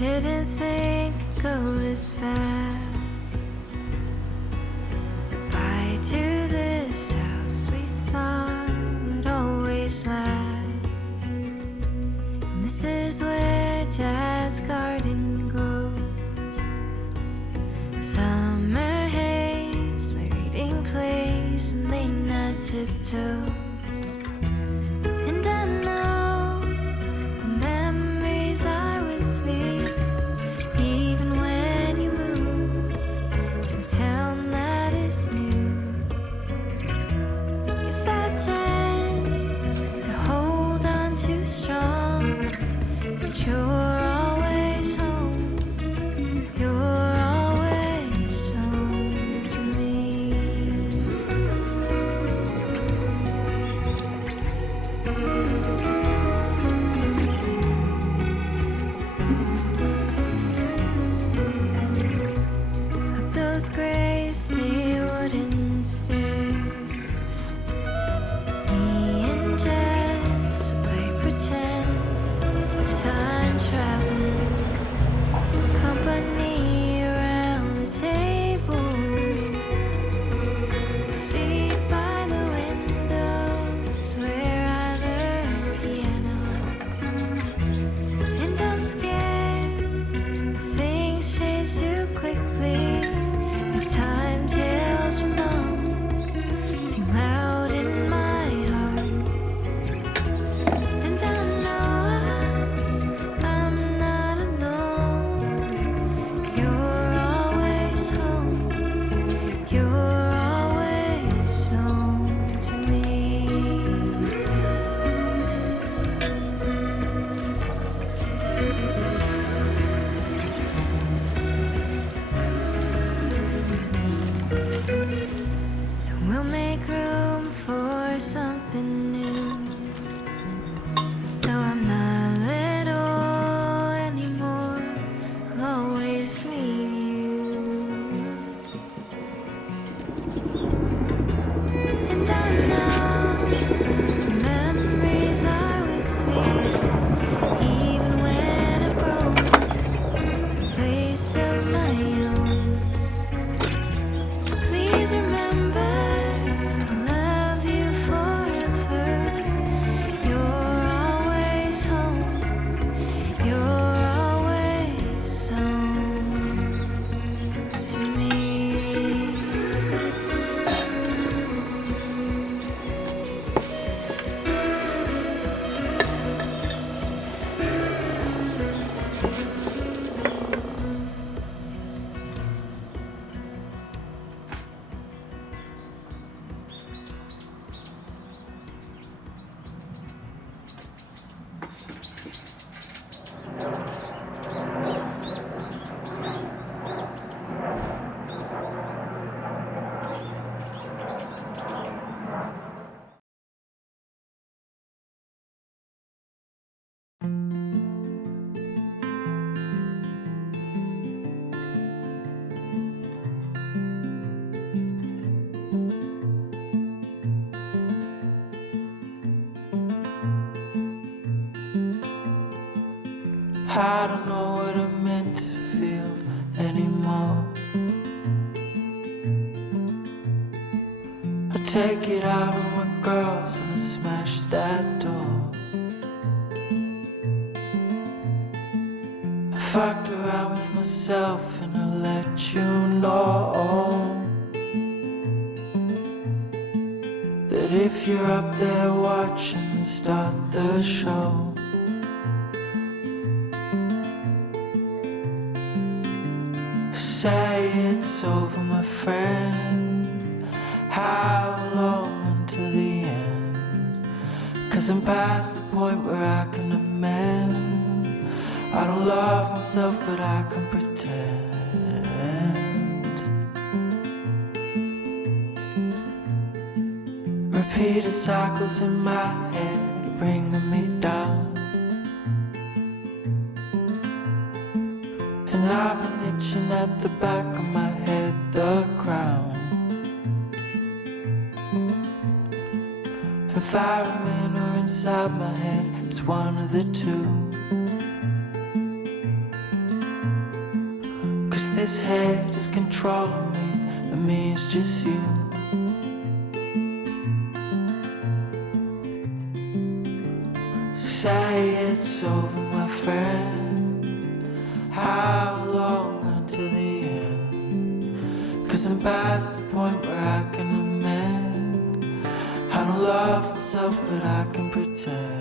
Didn't think it'd go this fast. Goodbye to this house we thought would always last. And this is where Dad's garden grows. Summer haze, my reading place, and late night tiptoes. And I know the memories are with me, even when you move to a town that is new. Guess I tend to hold on too strong, but you're always home. You're always home to me. Up those gray steel wooden stairs, me and Jess play pretend of time traveling, company around the table, seat by the windows where I learned piano. And I'm scared things change too quickly. The time tales from home sing loud in my heart. And I know I'm not alone. You're always home. You're always home to me. So we'll make room for something new. Though I'm not little anymore, I'll always need you. And I know the memories are with me, even when I've grown to a place of my own. Please remember, I'll love you forever. You're always home. You're always home to me. I don't know what I'm meant to feel anymore. I take it out on my girls and I smash that door. I fucked around with myself and I let you know that if you're up there watching, start the show. Say it's over, my friend. How long until the end? 'Cause I'm past the point where I can amend. I don't love myself, but I can pretend. Repeated cycles in my head, bringing me down. And I've been itching at the back of my head, the crown. And fire and men are inside my head, it's one of the two. 'cause this head is controlling me, and me is just you. Say it's over, my friend. How long until the end? 'Cause I'm past the point where I can amend. I don't love myself, but I can pretend.